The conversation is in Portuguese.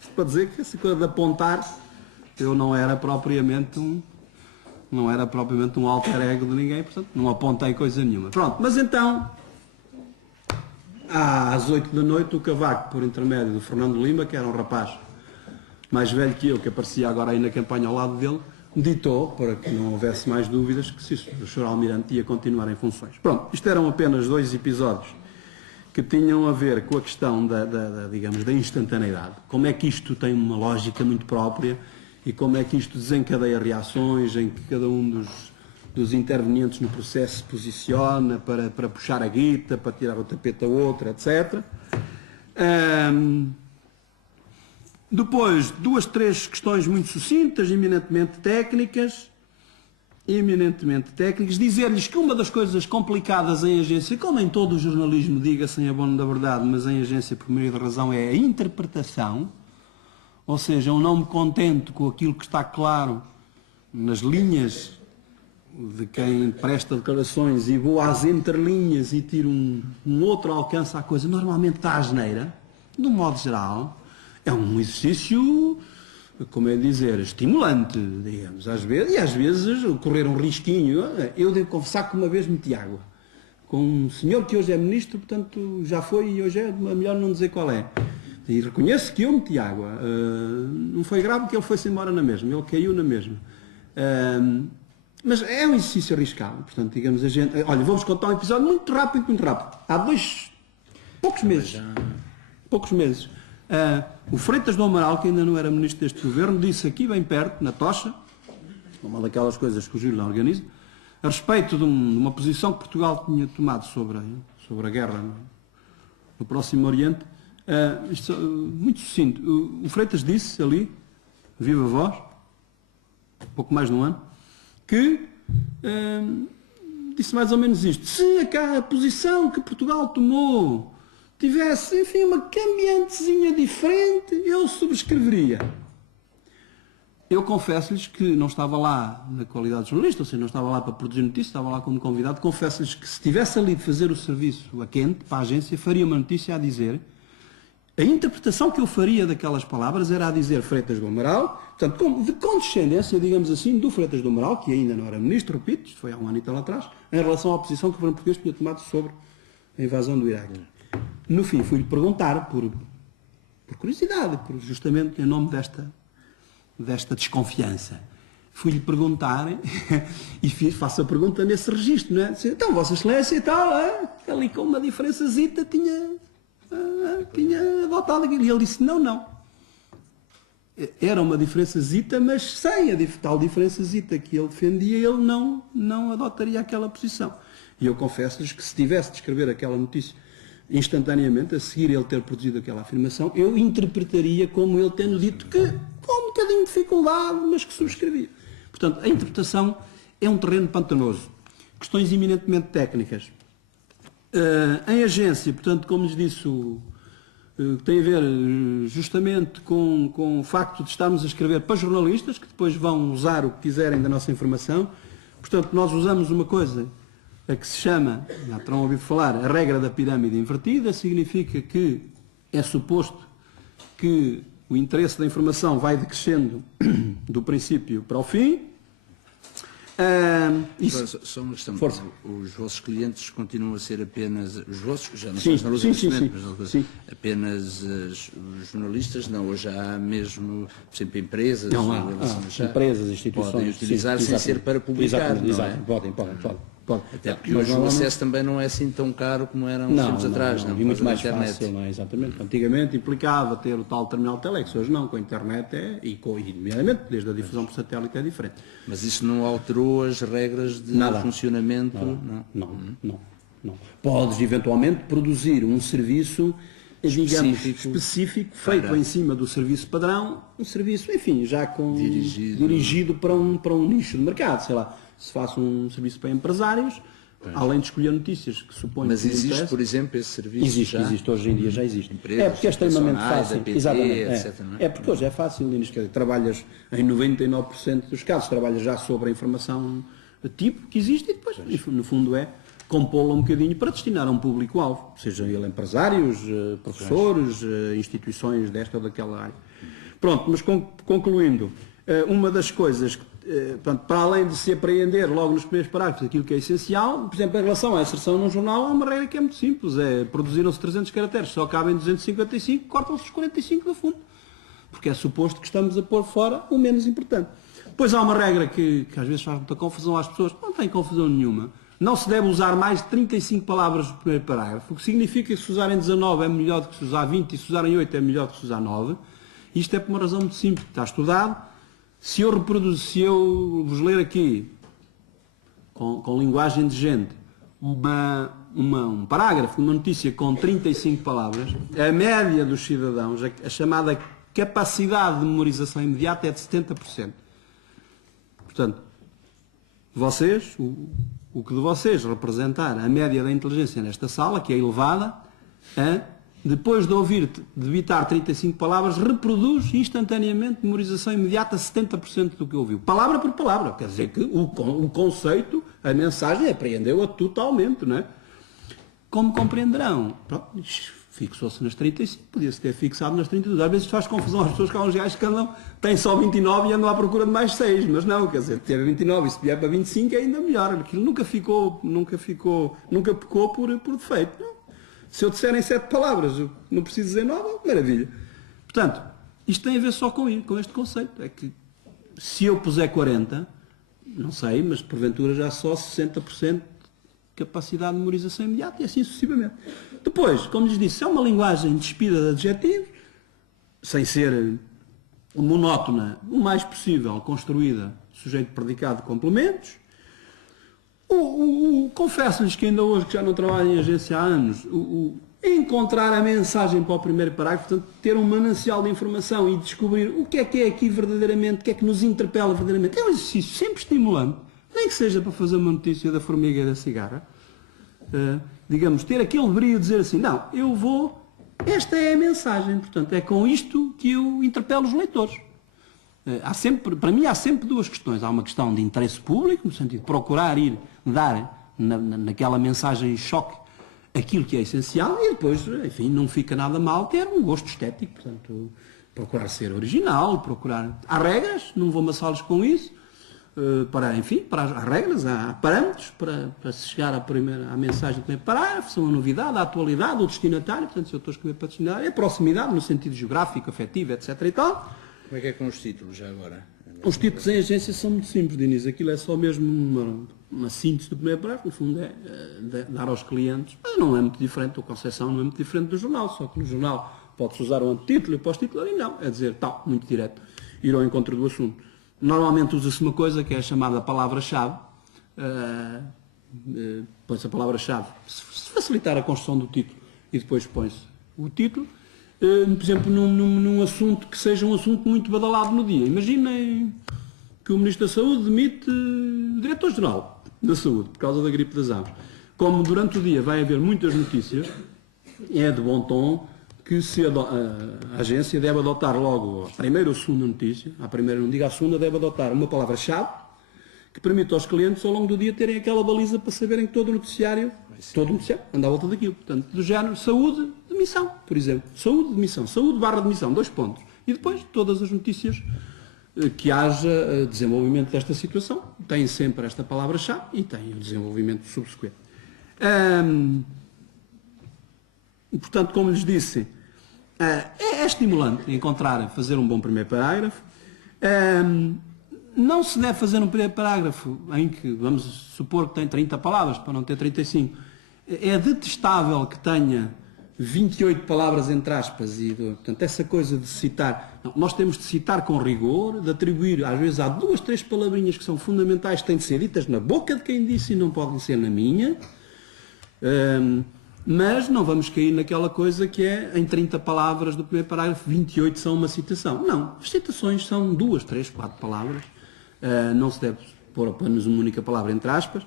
Isto para dizer que essa coisa de apontar, eu não era propriamente um alter ego de ninguém, portanto, não apontei coisa nenhuma. Pronto, mas então, às 8 da noite, o Cavaco, por intermédio do Fernando Lima, que era um rapaz mais velho que eu, que aparecia agora aí na campanha ao lado dele, me ditou, para que não houvesse mais dúvidas, que se o Sr. Almirante ia continuar em funções. Pronto, isto eram apenas 2 episódios que tinham a ver com a questão digamos, da instantaneidade. Como é que isto tem uma lógica muito própria e como é que isto desencadeia reações em que cada um dos intervenientes no processo se posiciona para puxar a guita, para tirar o tapete a outra, etc. Depois, 2, 3 questões muito sucintas, eminentemente técnicas. Dizer-lhes que uma das coisas complicadas em agência, como em todo o jornalismo, diga-se em abono da verdade, mas em agência por meio da razão, é a interpretação. Ou seja, eu não me contento com aquilo que está claro nas linhas de quem presta declarações e vou às entrelinhas e tiro um outro alcance à coisa. Normalmente está à asneira, de um modo geral. É um exercício, como é dizer, estimulante, digamos, às vezes correr um risquinho. Eu devo confessar que uma vez meti água com um senhor que hoje é ministro, portanto já foi e hoje é melhor não dizer qual é. E reconheço que eu meti água. Não foi grave porque ele foi-se embora na mesma, ele caiu na mesma. Mas é um exercício arriscado, portanto, digamos, a gente... Olha, vamos contar um episódio muito rápido. Há poucos meses, o Freitas do Amaral, que ainda não era ministro deste governo, disse aqui bem perto, na Tocha, uma daquelas coisas que o Júlio organiza, a respeito de uma posição que Portugal tinha tomado sobre a guerra no Próximo Oriente, isto, muito sucinto. O Freitas disse ali, viva voz, pouco mais de um ano, que disse mais ou menos isto: se a posição que Portugal tomou tivesse, enfim, uma cambiantezinha diferente, eu subscreveria. Eu confesso-lhes que não estava lá na qualidade de jornalista, ou seja, não estava lá para produzir notícias, estava lá como convidado. Confesso-lhes que se estivesse ali de fazer o serviço a quente, para a agência, faria uma notícia a dizer... A interpretação que eu faria daquelas palavras era a dizer Freitas do Amaral, portanto, de condescendência, digamos assim, do Freitas do Amaral, que ainda não era ministro, repito, isto foi há um ano e tal atrás, em relação à posição que o governo português tinha tomado sobre a invasão do Iraque. No fim, fui-lhe perguntar, por curiosidade, justamente em nome desta desconfiança, fui-lhe perguntar e faço a pergunta nesse registro, não é? Então, Vossa Excelência e tal, ali com uma diferençazita tinha adotado aquilo. E ele disse, não. Era uma diferençazita, mas sem a tal diferençazita que ele defendia, ele não adotaria aquela posição. E eu confesso-lhes que se tivesse de escrever aquela notícia instantaneamente, a seguir ele ter produzido aquela afirmação, eu interpretaria como ele tendo dito que, com um bocadinho de dificuldade, mas que subscrevia. Portanto, a interpretação é um terreno pantanoso. Questões eminentemente técnicas. Em agência, portanto, como lhes disse, tem a ver justamente com o facto de estarmos a escrever para jornalistas, que depois vão usar o que quiserem da nossa informação. Portanto, nós usamos uma coisa a que se chama, já terão ouvido falar, a regra da pirâmide invertida. Significa que é suposto que o interesse da informação vai decrescendo do princípio para o fim. Só uma questão. Força. Os vossos clientes continuam a ser apenas os vossos, já não são jornalistas, mas apenas os jornalistas, não, ou já há mesmo, por exemplo, empresas, não, empresas, instituições, podem utilizar sem ser para publicar, não é? Podem. Até porque hoje o acesso também não é assim tão caro como era uns tempos atrás, não? E muito mais fácil, não é? Exatamente. Antigamente implicava ter o tal terminal telex, hoje não, com a internet nomeadamente, desde a difusão por satélite é diferente. Mas isso não alterou as regras de funcionamento? Não. Podes eventualmente produzir um serviço, digamos, específico feito em cima do serviço padrão, um serviço, enfim, já dirigido para um nicho de mercado, sei lá. Se faça um serviço para empresários, além de escolher notícias que suponho mas que existe, por exemplo, esse serviço? Existe, hoje em dia já existe. Empresas, porque é extremamente fácil. APT, exatamente. Etc, é porque hoje é fácil, Linus, trabalhas em 99% dos casos, trabalhas já sobre a informação tipo que existe e depois, no fundo, é compô-la um bocadinho para destinar a um público-alvo, seja ele empresários, professores, instituições desta ou daquela área. Pronto, mas concluindo, uma das coisas que, portanto, para além de se apreender logo nos primeiros parágrafos aquilo que é essencial, por exemplo, em relação à inserção num jornal, há uma regra que é muito simples, produziram-se 300 caracteres, só cabem 255, cortam-se os 45 do fundo, porque é suposto que estamos a pôr fora o menos importante. Depois há uma regra que às vezes faz muita confusão às pessoas, não tem confusão nenhuma, não se deve usar mais de 35 palavras no primeiro parágrafo, o que significa que se usarem 19 é melhor do que se usar 20 e se usarem 8 é melhor do que se usar 9. Isto é por uma razão muito simples, está estudado. Se eu vos ler aqui, com linguagem de gente, um parágrafo, uma notícia com 35 palavras, a média dos cidadãos, a chamada capacidade de memorização imediata é de 70%. Portanto, vocês, o que de vocês representar a média da inteligência nesta sala, que é elevada, depois de ouvir debitar 35 palavras, reproduz instantaneamente memorização imediata 70% do que ouviu. Palavra por palavra. Quer dizer que o conceito, a mensagem, apreendeu-a totalmente, não é? Como compreenderão, fixou-se nas 35, podia-se ter fixado nas 32. Às vezes faz confusão às pessoas que há uns gajos que têm só 29 e andam à procura de mais 6, mas não, quer dizer, ter 29 e se vier para 25 é ainda melhor. Aquilo nunca pecou por defeito. Não. Se eu disser em 7 palavras, eu não preciso dizer 9, maravilha. Portanto, isto tem a ver só com este conceito. É que se eu puser 40, não sei, mas porventura já só 60% de capacidade de memorização imediata e assim sucessivamente. Depois, como lhes disse, é uma linguagem despida de adjetivos, sem ser monótona, o mais possível construída, sujeito, predicado, complementos. Confesso-lhes que ainda hoje, que já não trabalho em agência há anos, encontrar a mensagem para o primeiro parágrafo, portanto, ter um manancial de informação e descobrir o que é aqui verdadeiramente, o que é que nos interpela verdadeiramente, é um exercício sempre estimulante, nem que seja para fazer uma notícia da formiga e da cigarra. Digamos, ter aquele brilho de dizer assim, não, esta é a mensagem, portanto, é com isto que eu interpelo os leitores. Para mim há sempre duas questões. Há uma questão de interesse público, no sentido de procurar dar naquela mensagem choque aquilo que é essencial e depois, enfim, não fica nada mal ter um gosto estético, portanto, procurar ser original, Há regras, não vou amassá-los com isso, há regras, há parâmetros para se chegar à mensagem do primeiro parágrafo, são a novidade, a atualidade, o destinatário, portanto, se eu estou a escrever para destinatário, é a proximidade no sentido geográfico, afetivo, etc. e tal. Como é com os títulos, já agora? Os títulos em agência são muito simples, Diniz. Aquilo é só mesmo uma síntese do primeiro parágrafo, no fundo é dar aos clientes. Mas não é muito diferente, a concepção não é muito diferente do jornal, só que no jornal pode-se usar o antítulo e o pós-título, e não, é dizer tal, muito direto, ir ao encontro do assunto. Normalmente usa-se uma coisa que é a chamada palavra-chave, põe-se a palavra-chave, se facilitar a construção do título, e depois põe-se o título. Por exemplo, num assunto que seja um assunto muito badalado no dia. Imaginem que o Ministro da Saúde demite o Diretor-Geral da Saúde por causa da gripe das aves. Como durante o dia vai haver muitas notícias, é de bom tom que a agência deve adotar logo a primeira ou a segunda notícia, a primeira não diga a segunda, deve adotar uma palavra-chave que permita aos clientes ao longo do dia terem aquela baliza para saberem que todo o noticiário anda à volta daquilo. Portanto, do género saúde, demissão, por exemplo. Saúde, demissão. Saúde / demissão, 2 pontos. E depois, todas as notícias que haja desenvolvimento desta situação, têm sempre esta palavra-chave e têm o desenvolvimento subsequente. Portanto, como lhes disse, é estimulante fazer um bom primeiro parágrafo. Não se deve fazer um primeiro parágrafo em que, vamos supor que tem 30 palavras, para não ter 35. É detestável que tenha 28 palavras entre aspas. E, portanto, essa coisa de citar... Não, nós temos de citar com rigor, de atribuir, às vezes há 2, 3 palavrinhas que são fundamentais, que têm de ser ditas na boca de quem disse e não podem ser na minha. Mas não vamos cair naquela coisa que é, em 30 palavras do primeiro parágrafo, 28 são uma citação. Não, as citações são 2, 3, 4 palavras. Não se deve pôr apenas uma única palavra entre aspas.